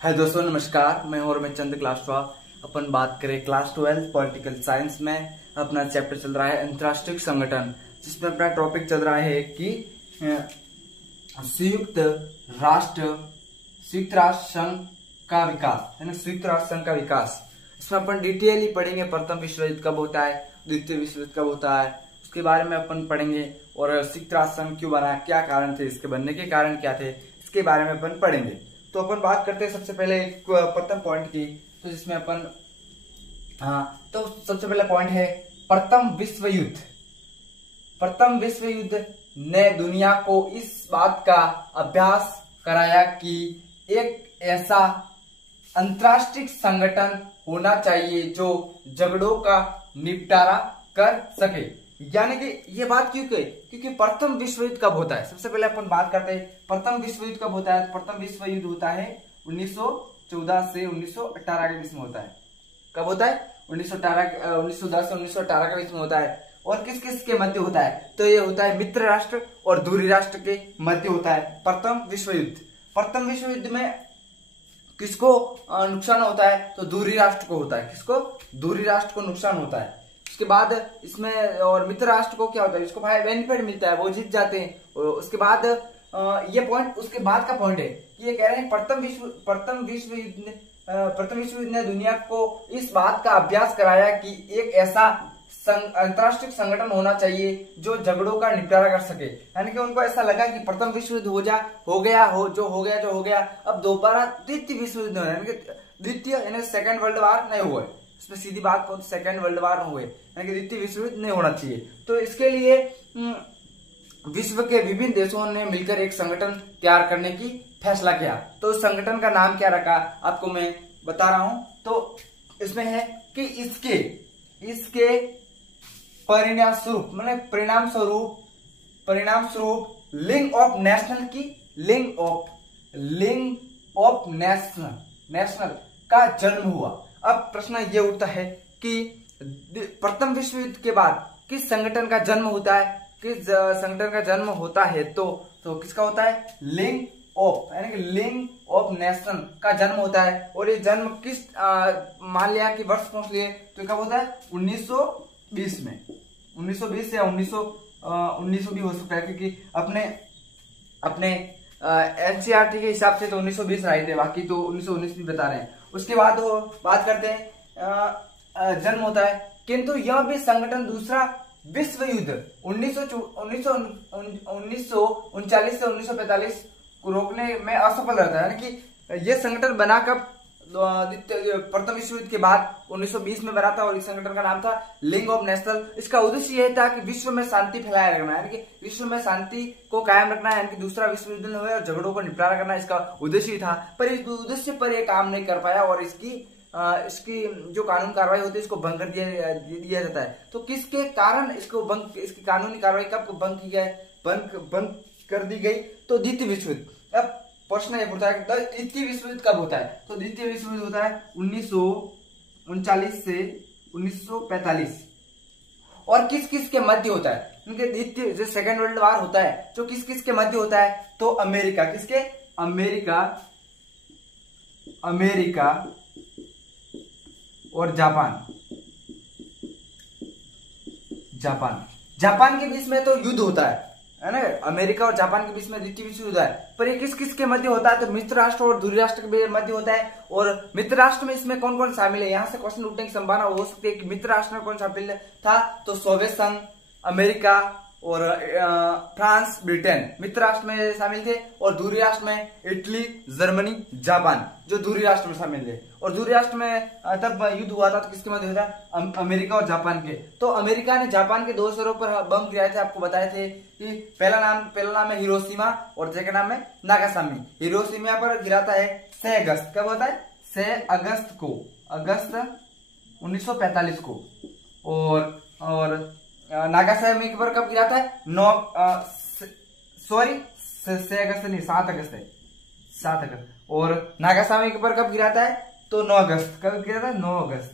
है दोस्तों, नमस्कार। मैं हूं रमेश चंद, क्लास 12। अपन बात करें क्लास 12 पॉलिटिकल साइंस में। अपना चैप्टर चल रहा है अंतर्राष्ट्रीय संगठन, जिसमें अपना टॉपिक चल रहा है कि संयुक्त राष्ट्र संघ का विकास, है ना। संयुक्त राष्ट्र संघ का विकास, इसमें अपन डिटेयली पढ़ेंगे। प्रथम विश्व युद्ध कब होता है, द्वितीय विश्व युद्ध कब होता है, उसके बारे में अपन पढ़ेंगे। और संयुक्त राष्ट्र संघ क्यों बना, क्या कारण थे, इसके बनने के कारण क्या थे, इसके बारे में अपन पढ़ेंगे। तो अपन बात करते हैं सबसे पहले प्रथम पॉइंट की, तो जिसमें अपन तो सबसे पहला पॉइंट है प्रथम विश्व युद्ध। प्रथम विश्व युद्ध ने दुनिया को इस बात का अभ्यास कराया कि एक ऐसा अंतर्राष्ट्रीय संगठन होना चाहिए जो झगड़ों का निपटारा कर सके। यानी कि ये बात क्यों कही, क्योंकि प्रथम विश्व युद्ध कब होता है। सबसे पहले अपन बात करते हैं प्रथम विश्व युद्ध कब होता है। प्रथम विश्व युद्ध होता है 1914 से 1918 के बीच में होता है। कब होता है? 1910 से 1918 के बीच में होता है। और किस किस के मध्य होता है? तो ये होता है मित्र राष्ट्र और दूरी राष्ट्र के मध्य होता है प्रथम विश्व युद्ध। प्रथम विश्व युद्ध में किसको नुकसान होता है? तो दूरी राष्ट्र को होता है। किसको? दूरी राष्ट्र को नुकसान होता है। उसके बाद इसमें और मित्र राष्ट्र को क्या होता है? इसको भाई बेनिफिट मिलता है, वो जीत जाते हैं। और उसके बाद ये पॉइंट उसके बाद का पॉइंट है, ये कह रहे हैं प्रथम विश्व युद्ध ने दुनिया को इस बात का अभ्यास कराया कि एक ऐसा अंतर्राष्ट्रीय संगठन होना चाहिए जो झगड़ों का निपटारा कर सके। यानी कि उनको ऐसा लगा कि प्रथम विश्व युद्ध हो गया, अब दोबारा द्वितीय विश्व युद्ध, यानी कि द्वितीय यानी सेकेंड वर्ल्ड वार नहीं हुआ है। इसमें सीधी बात को सेकेंड वर्ल्ड वार हुए, यानी कि द्वितीय विश्व युद्ध नहीं होना चाहिए। तो इसके लिए विश्व के विभिन्न देशों ने मिलकर एक संगठन तैयार करने की फैसला किया। तो उस संगठन का नाम क्या रखा, आपको मैं बता रहा हूं। तो इसमें है कि इसके परिणाम स्वरूप लीग ऑफ नेशनल का जन्म हुआ। अब प्रश्न ये उठता है कि प्रथम विश्व युद्ध के बाद किस संगठन का जन्म होता है? किस संगठन का जन्म होता है? तो किसका होता है? लीग ऑफ नेशन का जन्म होता है। और ये जन्म किस मान लिया कि वर्ष पूछ लिए, तो कब होता है? 1920 में। 1920 या 1900 भी हो सकता है, क्योंकि अपने एनसीईआरटी के हिसाब से तो 1920 आए थे, बाकी तो 1919 भी बता रहे हैं। उसके बाद बात करते हैं जन्म होता है। किंतु यह भी संगठन दूसरा विश्व युद्ध 1939 से 1945 को रोकने में असफल रहता है। यानी कि यह संगठन बना कब? प्रथम विश्व युद्ध के बाद 1920 में बना था। और इस संगठन का नाम था लीग ऑफ नेशनल। इसका उद्देश्य यह था कि विश्व में शांति फैलाए रखना, यानी कि विश्व में शांति को कायम रखना, यानी कि दूसरा विश्व युद्ध न हुए और झगड़ों को निपटारा करना, इसका उद्देश्य था। पर इस उद्देश्य पर यह काम नहीं कर पाया और इसकी जो कानून कार्रवाई होती है इसको भंग कर दिया जाता है। तो किसके कारण इसकी कानूनी कार्रवाई कब भंग की गई, बंद कर दी गई? तो द्वितीय विश्व युद्ध। अब प्रश्न ये पूछता है कि द्वितीय विश्व युद्ध कब होता है? तो द्वितीय विश्व युद्ध होता है 1939 से 1945। और किस किस के मध्य होता है? उनके द्वितीय जो सेकेंड वर्ल्ड वार होता है, जो किस किस के मध्य होता है? तो अमेरिका, किसके? अमेरिका और जापान के बीच में तो युद्ध होता है ना। अमेरिका और जापान के बीच में द्वितीय विश्व युद्ध है। पर ये किस किस के मध्य होता है? तो मित्र राष्ट्र और दूरी राष्ट्र के मध्य होता है। और मित्र राष्ट्र में इसमें कौन कौन शामिल है? यहाँ से क्वेश्चन उठने की संभावना हो सकती है कि मित्र राष्ट्र में कौन शामिल था। तो सोवियत संघ, अमेरिका और फ्रांस, ब्रिटेन मित्र राष्ट्र में शामिल थे। और दूरी राष्ट्र में इटली, जर्मनी, जापान जो दूरी राष्ट्र में शामिल थे। और दूरी राष्ट्र में तब युद्ध हुआ था तो किसके मध्य हुआ था? अमेरिका और जापान के। तो अमेरिका ने जापान के 2 शहरों पर बम गिराए थे। आपको बताए थे कि पहला नाम है हिरोशिमा और सेकंड नाम है नागासाकी। हिरोशिमा पर गिराता है 6 अगस्त। कब होता है? 6 अगस्त 1945 को। और नागासाकी पर कब गिरा था? 6 अगस्त नहीं, 7 अगस्त है, 7 अगस्त। और नागासाकी पर कब गिरा है? तो 9 अगस्त। कब गिरा था? 9 अगस्त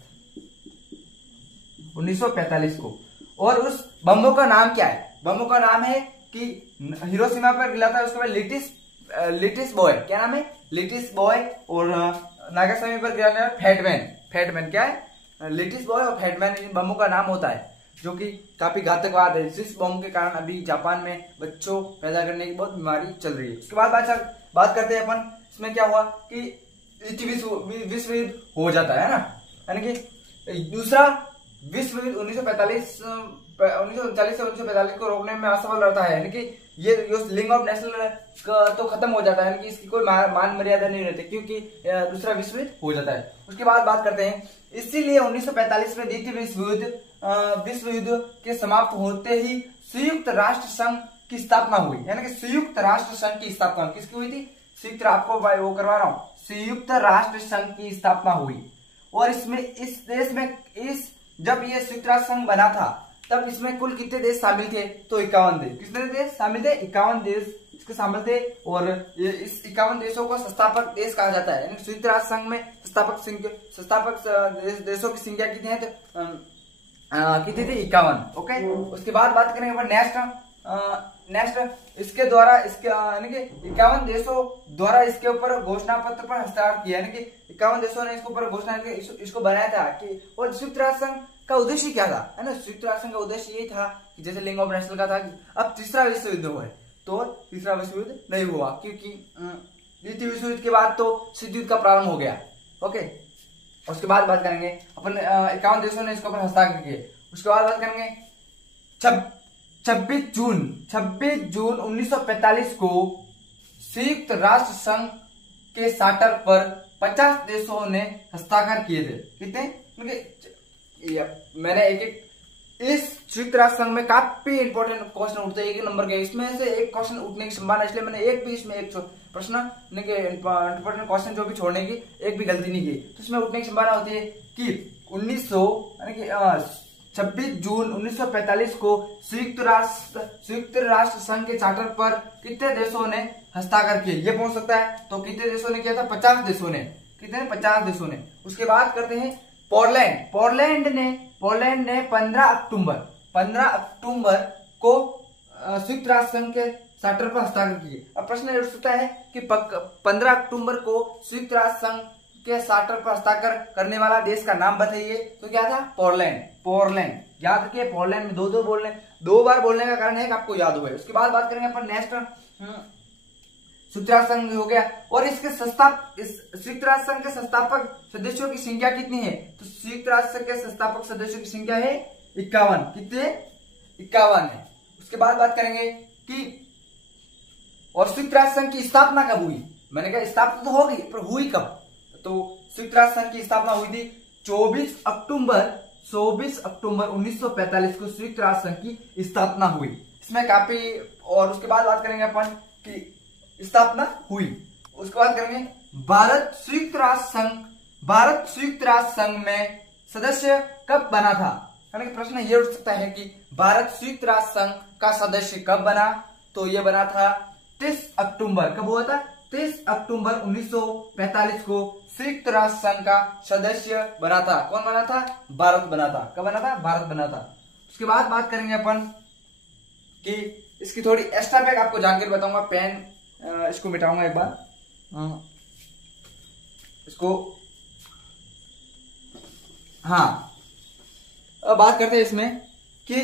1945 को। और उस बमों का नाम क्या है? बमों का नाम है कि हिरोशिमा पर गिरा था, उसके बाद लिटिल बॉय, क्या नाम है, लिटिल बॉय, और नागासाकी पर गिरा था फैटमैन। फैटमैन क्या है, लिटिल बॉय और फैटमैन इन बमों का नाम होता है, जो कि काफी घातकवाद है। जिस बम के कारण अभी जापान में बच्चों पैदा करने की बहुत बीमारी चल रही है। उसके बाद बात करते हैं अपन, इसमें क्या हुआ कि विश्व युद्ध हो जाता है ना, यानी कि दूसरा विश्व युद्ध 1939 से 1945 को रोकने में असफल रहता है, यानी कि ये लीग ऑफ नेशनल तो खत्म हो जाता है, यानी कि इसकी कोई मान मर्यादा नहीं रहती, क्योंकि दूसरा विश्व युद्ध हो जाता है। उसके बाद बात करते हैं, इसीलिए 1945 में द्वितीय विश्व युद्ध के समाप्त होते ही संयुक्त राष्ट्र संघ की स्थापना हुई, यानी कि संयुक्त राष्ट्र संघ की स्थापना किसकी हुई थी, आपको वो करवा रहा हूं, संयुक्त राष्ट्र संघ की स्थापना हुई। और इसमें इस देश में जब ये संयुक्त राष्ट्र संघ बना था तब इसमें कुल कितने देश शामिल थे, तो 51 देश। कितने देश शामिल थे, 51 देश इसके शामिल थे। और इस 51 देशों को संस्थापक देश कहा जाता है, यानी संयुक्त राष्ट्र संघ में संस्थापक देशों की संख्या कितनी है, तो कितनी थी, 51। ओके, उसके बाद बात करेंगे अपन नेक्स्ट इसके द्वारा यानी कि 51 देशों द्वारा इसके ऊपर घोषणा पत्र पर हस्ताक्षर किया, यानी कि 51 देशों ने इसके ऊपर घोषणा इसको बनाया था कि, और संयुक्त राष्ट्र संघ का उद्देश्य क्या था, है ना, संयुक्त राष्ट्र संघ का उद्देश्य यही था कि जैसे लीग ऑफ नेशनल का था कि अब तीसरा विश्व युद्ध हुआ है, तो तीसरा विश्व युद्ध नहीं हुआ, क्योंकि द्वितीय विश्व युद्ध के बाद तो शीत युद्ध का प्रारंभ हो गया। ओके, उसके बाद बात करेंगे अपन 51 देशों ने इसके ऊपर हस्ताक्षर किए। उसके बाद बात करेंगे 26 जून 1945 को संयुक्त राष्ट्र संघ के चार्टर पर 50 देशों ने हस्ताक्षर किए थे। कितने, मैंने एक इस संयुक्त राष्ट्र संघ में काफी इंपॉर्टेंट क्वेश्चन उठते हैं, एक नंबर के, इसमें से एक क्वेश्चन उठने की संभावना, इसलिए मैंने एक भी इसमें एक प्रश्न इंपॉर्टेंट क्वेश्चन जो भी छोड़ने की एक भी गलती नहीं की, तो इसमें उठने की संभावना होती है कि 26 जून 1945 को संयुक्त राष्ट्र संघ के चार्टर पर कितने देशों ने हस्ताक्षर किए, ये पूछ सकता है। तो कितने देशों ने किया था, 50 देशों ने। कितने, 50 देशों ने। उसके बाद करते हैं पोलैंड ने 15 अक्टूबर को संयुक्त राष्ट्र संघ के चार्टर पर हस्ताक्षर किए। अब प्रश्न उठ सकता है कि 15 अक्टूबर को संयुक्त राष्ट्र संघ के चार्टर पर हस्ताक्षर करने वाला देश का नाम बताइए, तो क्या था, पोलैंड। याद रखिए, पोलैंड में दो बार बोलने का कारण है कि आपको याद हुआ है। उसके बाद बात करेंगे अपन नेक्स्ट, संयुक्त राष्ट्र संघ हो गया, और इसके संयुक्त राष्ट्र संघ के संस्थापक सदस्यों की संख्या कितनी है, तो संयुक्त राष्ट्र के संस्थापक सदस्यों की संख्या है 51। कितने, 51 है। उसके बाद बात करेंगे कि और संयुक्त राष्ट्र संघ की स्थापना कब हुई, मैंने कहा स्थापना तो होगी, पर हुई कब, तो संयुक्त राष्ट्र संघ की स्थापना हुई थी 24 अक्टूबर 1945 को संयुक्त राष्ट्र संघ की स्थापना हुई। इसमें काफी, और उसके बाद बात करेंगे अपन कि स्थापना हुई। उसके बाद करेंगे भारत संयुक्त राष्ट्र संघ में सदस्य कब बना था, यानी कि प्रश्न ये उठ सकता है कि भारत संयुक्त राष्ट्र संघ का सदस्य कब बना, तो ये बना था 30 अक्टूबर। कब हुआ था, 30 अक्टूबर 1945 को संयुक्त राष्ट्र संघ का सदस्य बना था। कौन बना था, भारत बना था। कब बना था, भारत बना था। उसके बाद बात करेंगे अपन कि इसकी थोड़ी एक्स्ट्रा फैक्ट आपको जानकारी बताऊंगा। पेन इसको मिटाऊंगा एक बार, इसको, हाँ, अब बात करते हैं इसमें कि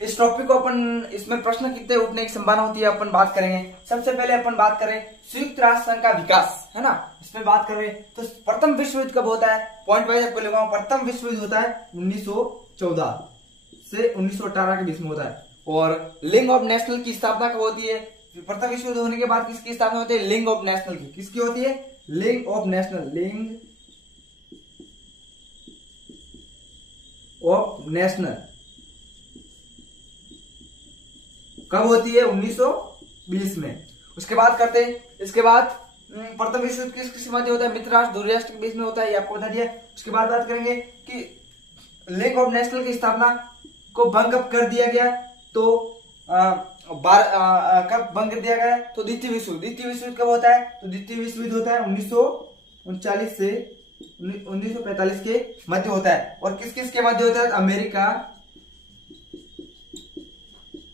इस टॉपिक को अपन, इसमें प्रश्न कितने उठने की संभावना होती है अपन बात करेंगे। सबसे पहले अपन बात करें संयुक्त राष्ट्र संघ का विकास, है ना, इसमें बात करें तो प्रथम विश्व युद्ध कब होता है, पॉइंट वाइज आपको लगाऊं। प्रथम विश्व युद्ध होता है 1914 से 1918 के बीच में होता है। और लीग ऑफ नेशनल की स्थापना कब होती है, प्रथम विश्व युद्ध होने के बाद किसकी स्थापना होती है, लीग ऑफ नेशनल की। किसकी होती है, लीग ऑफ नेशनल कब होती है, 1920 में। उसके बाद करते हैं, इसके बाद प्रथम विश्व युद्ध किसके मध्य होता है, मित्र राष्ट्र ध्रुव राष्ट्र के बीच में होता है, ये आपको बता दिया। उसके बाद बात करेंगे कि लीग ऑफ नेशनल की स्थापना को भंग कब कर दिया गया, तो कब भंग कर दिया गया, तो द्वितीय विश्व युद्ध कब होता है, तो द्वितीय विश्व युद्ध होता है 1939 से 1945 के मध्य होता है। और किस किस के मध्य होता है, अमेरिका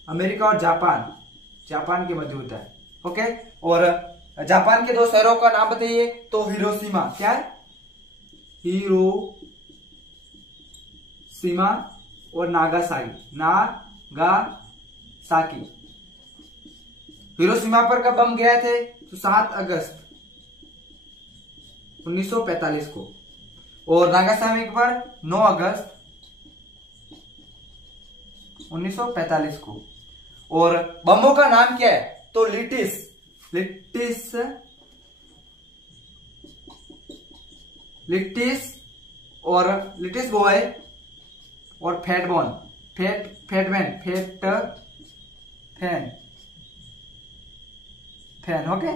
अमेरिका और जापान के मध्य होता है। ओके, और जापान के दो शहरों का नाम बताइए। तो हिरोशिमा, क्या है? हिरोशिमा और नागासाकी। हिरोशिमा पर कब बम गिराए थे? तो 7 अगस्त 1945 को, और नागासाकी पर 9 अगस्त 1945 को। और बमों का नाम क्या है? तो लिटिस और लिटिस बॉय और फैटमैन। ओके,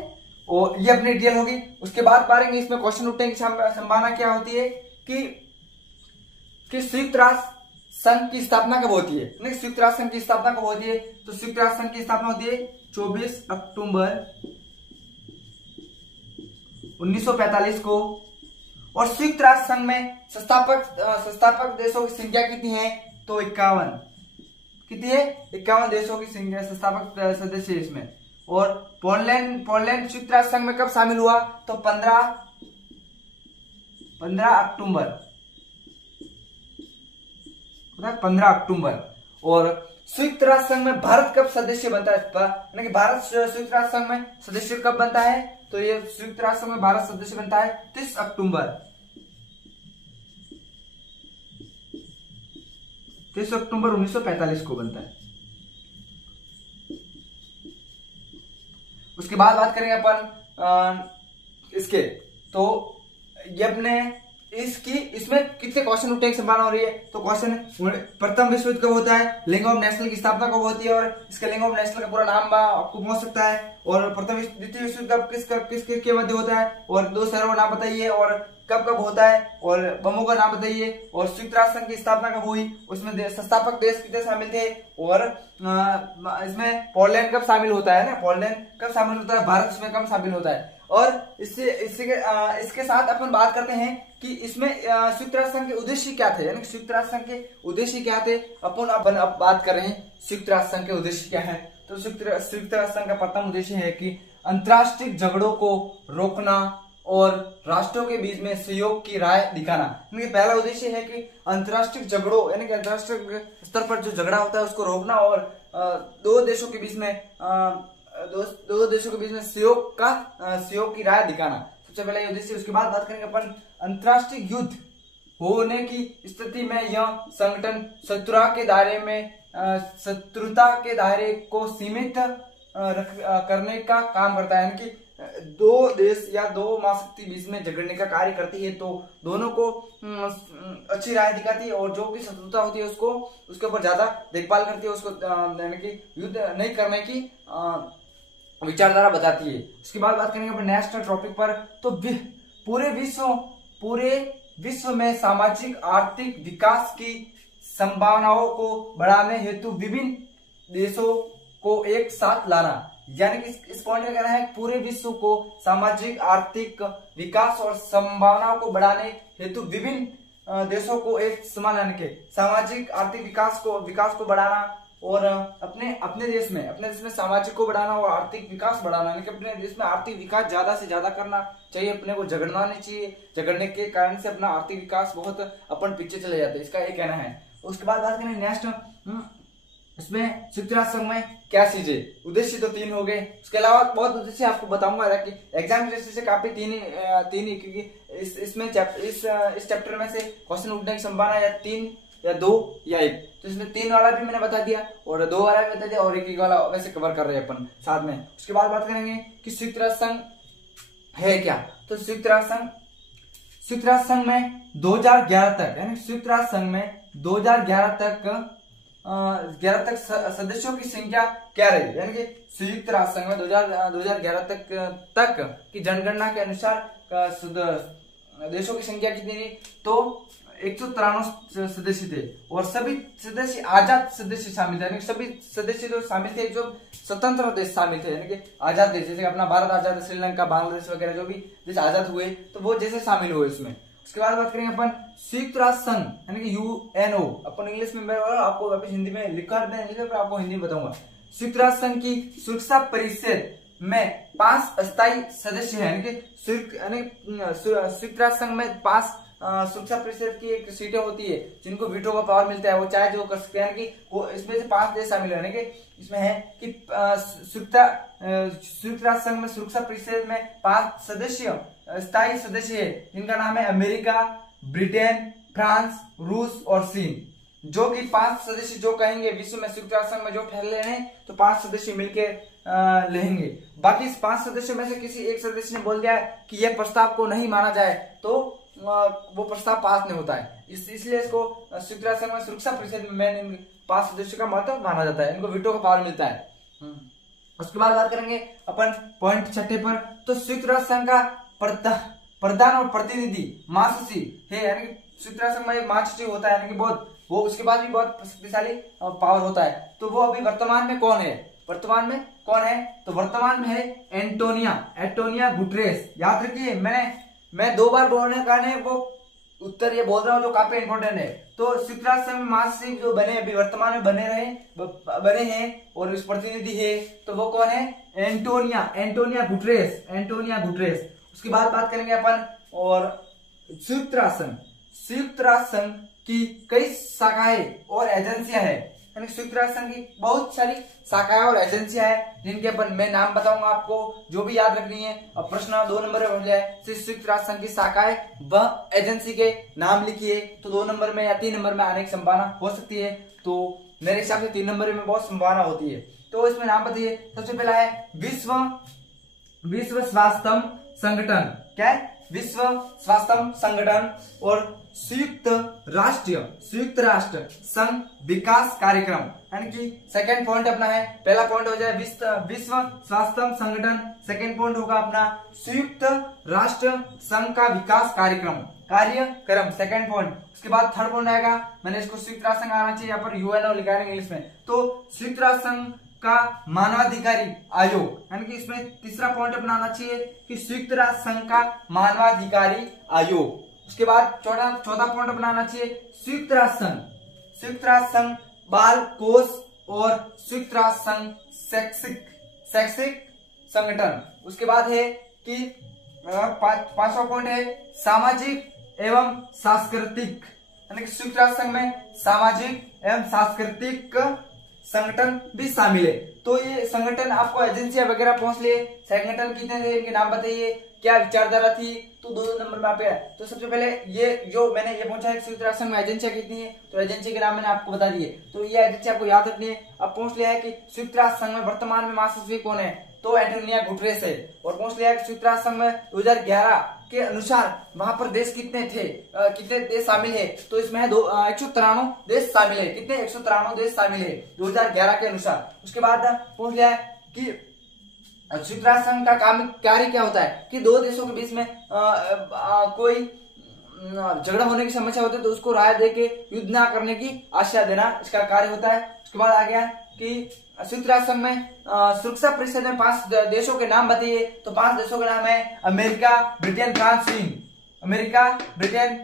और ये अपनी डिटेल होगी। उसके बाद पाएंगे इसमें क्वेश्चन उठने की संभावना क्या होती है कि संयुक्त राष्ट्र संघ की स्थापना कब होती है? नहीं, संयुक्त राष्ट्र संघ की स्थापना कब होती है? तो संयुक्त राष्ट्र संघ की स्थापना होती है 24 अक्टूबर 1945 को। और संयुक्त राष्ट्र संघ में संस्थापक देशों की संख्या कितनी है? तो 51। कितनी है? 51 देशों की संख्या संस्थापक सदस्य इसमें। और पोलैंड संयुक्त राष्ट्र संघ में कब शामिल हुआ? तो 15 अक्टूबर। और संयुक्त राष्ट्र संघ में भारत कब सदस्य बनता है? यानी कि भारत संयुक्त राष्ट्र संघ में सदस्य कब बनता है? तो ये संयुक्त राष्ट्र संघ में भारत सदस्य बनता है 30 अक्टूबर 1945 को बनता है। उसके बाद बात करेंगे अपन इसके, तो ये अपने इसमें कितने क्वेश्चन उठने की संभावना हो रही है? तो क्वेश्चन, प्रथम विश्व युद्ध कब होता है? लीग ऑफ नेशनल की स्थापना कब होती है? और इसका लीग ऑफ नेशनल का पूरा नाम आपको पहुंच सकता है। और द्वितीय विश्व युद्ध किसके मध्य होता है? और दो शहरों का नाम बताइए, और कब होता है, और बमों का नाम बताइए, और संयुक्त राष्ट्र संघ की स्थापना कब हुई, उसमें संस्थापक देश कितने शामिल थे, और इसमें पोलैंड कब शामिल होता है ना, पोलैंड कब शामिल होता है, भारत इसमें कब शामिल होता है। और इसके साथ अपन बात करते हैं कि इसमें संयुक्त राष्ट्र संघ के उद्देश्य क्या थे, यानी संयुक्त राष्ट्र संघ के उद्देश्य क्या थे। अपन अब बात कर रहे हैं संयुक्त राष्ट्र संघ के उद्देश्य क्या है। तो संयुक्त राष्ट्र संघ का प्रथम उद्देश्य है कि अंतर्राष्ट्रीय झगड़ों को रोकना और राष्ट्रों के बीच में सहयोग की राय दिखाना। पहला उद्देश्य है कि अंतर्राष्ट्रीय झगड़ों, यानी कि अंतर्राष्ट्रीय स्तर पर जो झगड़ा होता है उसको रोकना, और दो देशों के बीच में सहयोग की राय दिखाना, सबसे पहला उद्देश्य। उसके बाद बात करेंगे अपन अंतर्राष्ट्रीय युद्ध होने की स्थिति में यह संगठन शत्रुता के दायरे को सीमित करने का काम करता है, यानी कि दो देश या दो महाशक्ति बीच में झगड़ने का कार्य करती है, तो दोनों को अच्छी राय दिखाती है, और जो भी शत्रुता होती है उसके ऊपर ज्यादा देखभाल करती है, उसको यानी कि युद्ध नहीं करने की विचारधारा बताती है। उसके बाद बात करेंगे अपन नेक्स्ट टॉपिक पर, तो पूरे विश्व में सामाजिक आर्थिक विकास की संभावनाओं को बढ़ाने हेतु विभिन्न देशों को एक साथ लाना। यानी कि इस पॉइंट का कहना है पूरे विश्व को सामाजिक आर्थिक विकास और संभावनाओं को बढ़ाने हेतु विभिन्न देशों को एक समान लाने के सामाजिक आर्थिक विकास को बढ़ाना, और अपने देश में सामाजिक को बढ़ाना और आर्थिक विकास बढ़ाना, यानी कि अपने देश में आर्थिक विकास ज्यादा से ज्यादा करना चाहिए, अपने को झगड़ना नहीं चाहिए। झगड़ने के कारण से अपना आर्थिक विकास बहुत अपन पीछे चले जाते हैं, इसका ये कहना है। उसके बाद बात करें नेक्स्ट, इसमें संयुक्त राष्ट्र संघ में क्या चीजें, उद्देश्य तो 3 हो गए, उसके अलावा बहुत उद्देश्य आपको बताऊंगा कि एग्जाम की दृष्टि से काफी तीन ही, क्योंकि इस चैप्टर में से क्वेश्चन उठने की संभावना या 3 या 2 या 1, तो इसमें 3 वाला भी मैंने बता दिया, और 2 वाला भी बता दिया, और 1 वाला वैसे कवर कर रहे हैं अपन साथ में। उसके बाद बात करेंगे कि संयुक्त राष्ट्र संघ है क्या। तो संयुक्त राष्ट्र संघ में 2011 तक, यानी संयुक्त राष्ट्र संघ में 2011 तक सदस्यों की संख्या क्या रही, यानी कि संयुक्त राष्ट्र संघ में 2011 तक की जनगणना के अनुसार देशों की संख्या कितनी थी। तो 193 सदस्य थे, और सभी सदस्य आजाद सदस्य शामिल थे, यानी सभी सदस्य जो शामिल थे जो स्वतंत्र देश शामिल थे, यानी कि आजाद देश, जैसे अपना भारत आजाद, श्रीलंका, बांग्लादेश वगैरह जो भी देश आजाद हुए, तो वो जैसे शामिल हुए इसमें। उसके बाद बात करेंगे अपन संयुक्त राष्ट्र संघ यानी कि यूएनओ, अपन इंग्लिश में आपको वापस हिंदी में लिखा है, आपको हिंदी में बताऊंगा। संयुक्त राष्ट्र संघ की सुरक्षा परिषद में 5 अस्थायी सदस्य हैं, यानी कि संयुक्त राष्ट्र संघ में 5 सुरक्षा परिषद की एक सीटें होती है जिनको वीटो का पावर मिलता है, वो चाहे जो कर सकते हैं कि वो इसमें से 5 देश शामिल है, कि इसमें है कि संयुक्त राष्ट्र संघ में सुरक्षा परिषद में 5 सदस्य स्थायी सदस्य है जिनका नाम है अमेरिका, ब्रिटेन, फ्रांस, रूस और चीन। जो कि 5 सदस्य जो कहेंगे विश्व में संयुक्त राष्ट्र संघ में जो ठहरे हैं तो 5 सदस्य मिलकर लेंगे। बाकी इस 5 सदस्यों में से किसी एक सदस्य ने बोल दिया कि यह प्रस्ताव को नहीं माना जाए तो वो प्रस्ताव पास नहीं होता है, इसलिए इसको संयुक्त राष्ट्र संघ में सुरक्षा परिषद में 5 सदस्यों का मत माना जाता है, इनको वीटो का पावर मिलता है। उसके बाद बात करेंगे अपन पॉइंट 6 पर, तो संयुक्त राष्ट्र संघ का प्रधान और प्रतिनिधि महासचिव है, यानी कि संयुक्त राष्ट्र संघ में महासचिव होता है, यानी कि बहुत वो उसके बाद भी बहुत शक्तिशाली पावर होता है। तो वो अभी वर्तमान में कौन है? वर्तमान में कौन है? तो वर्तमान में है एंटोनिया गुटेरेस। याद रखिए, मैं 2 बार बोलने का कारण वो उत्तर ये बोल रहा हूँ जो काफी इंपॉर्टेंट है। तो संयुक्त राष्ट्र संघ महासचिव जो बने अभी वर्तमान में बने हैं और इस प्रतिनिधि है, तो वो कौन है? Antonio Guterres. उसके बाद बात करेंगे अपन और संयुक्त राष्ट्र संघ की कई शाखाएं और एजेंसियां हैं, यानी संयुक्त राष्ट्र संघ की बहुत सारी शाखाएं और एजेंसियां हैं जिनके अपन मैं नाम बताऊंगा आपको, जो भी याद रखनी है। अब प्रश्न 2 नंबर में बन जाए, संयुक्त राष्ट्र संघ की शाखाएं व एजेंसी के नाम लिखिए, तो 2 नंबर में या 3 नंबर में आने की संभावना हो सकती है। तो मेरे हिसाब से 3 नंबर में बहुत संभावना होती है। तो इसमें नाम बताइए। सबसे पहला है विश्व स्वास्थ्य संगठन। क्या है? विश्व स्वास्थ्य संगठन। और संयुक्त राष्ट्र संघ विकास कार्यक्रम, यानी कि सेकंड पॉइंट अपना है। पहला पॉइंट हो जाए विश्व स्वास्थ्य संगठन, सेकंड पॉइंट होगा अपना संयुक्त राष्ट्र संघ का विकास कार्यक्रम सेकंड पॉइंट। उसके बाद थर्ड पॉइंट आएगा, मैंने इसको संयुक्त राष्ट्र संघ आना चाहिए, यहाँ पर यूएनओ लिखा है इंग्लिश में, तो संयुक्त राष्ट्र संघ का मानवाधिकारी आयोग, यानी कि इसमें तीसरा पॉइंट अपना आना चाहिए कि संयुक्त राष्ट्र संघ का मानवाधिकारी आयोग। उसके बाद चौथा पॉइंट अपनाना चाहिए संयुक्त राष्ट्र संघ बाल कोष और संयुक्त राष्ट्र संघ शैक्षिक संगठन। उसके बाद है कि 5वां पॉइंट है सामाजिक एवं सांस्कृतिक, यानी कि संयुक्त राष्ट्र संघ में सामाजिक एवं सांस्कृतिक संगठन भी शामिल है। तो ये संगठन आपको एजेंसियां वगैरह पहुंच लिए, संगठन कितने थे इनके नाम बताइए, क्या विचारधारा थी, तो 2 नंबर में आप है। तो सबसे पहले ये जो मैंने ये पूछा है संयुक्त राष्ट्र संघ में एजेंसियां कितनी है, तो एजेंसी के नाम मैंने आपको बता दिए, तो ये एजेंसी आपको याद रखनी है। अब पूछ लिया है कि संयुक्त राष्ट्र संघ में वर्तमान में महासचिव कौन है, तो एंटोनियो गुटेरेस है। और पूछ लिया है कि संयुक्त राष्ट्र संघ में 2011 के अनुसार वहां पर देश कितने थे, कितने देश शामिल है, तो इसमें 193 देश शामिल है। कितने? 193 देश शामिल है 2011 के अनुसार। उसके बाद पूछ लिया है कि संयुक्त राष्ट्र संघ का काम कार्य क्या होता है, कि 2 देशों के बीच में कोई झगड़ा होने की समस्या होती है तो उसको राय देके युद्ध न करने की आशा देना इसका कार्य होता है। उसके बाद आ गया कि संयुक्त राष्ट्र संघ में सुरक्षा परिषद में 5 देशों के नाम बताइए, तो 5 देशों के नाम है अमेरिका, ब्रिटेन,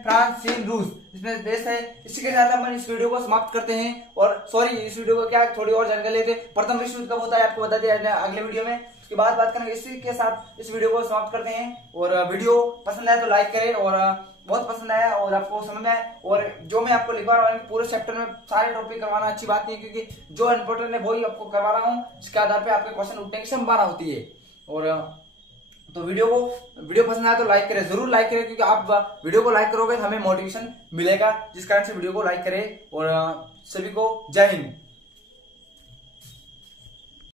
फ्रांस, चीन, रूस, इसमें देश है। इसी के साथ हम इस वीडियो को समाप्त करते हैं। और सॉरी, इस वीडियो को क्या थोड़ी और जानकारी लेते हैं, प्रथम विश्व युद्ध कब होता है आपको बता दिया अगले वीडियो में। उसके बाद बात करेंगे, इसी के साथ इस वीडियो को समाप्त करते हैं। और वीडियो पसंद आया तो लाइक करें, और बहुत पसंद आया और आपको समझ में आया, और जो मैं आपको लिखवा रहा हूँ पूरे चैप्टर में सारे टॉपिक करवाना अच्छी बात नहीं है, क्योंकि जो इंपॉर्टेंट है वही आपको करवा रहा हूँ, जिसके आधार पे आपके क्वेश्चन उठने की संभावना होती है। और तो वीडियो पसंद आया तो लाइक करें, जरूर लाइक करें, क्योंकि आप वीडियो को लाइक करोगे तो हमें मोटिवेशन मिलेगा, जिस कारण से वीडियो को लाइक करें। और सभी को जय हिंद।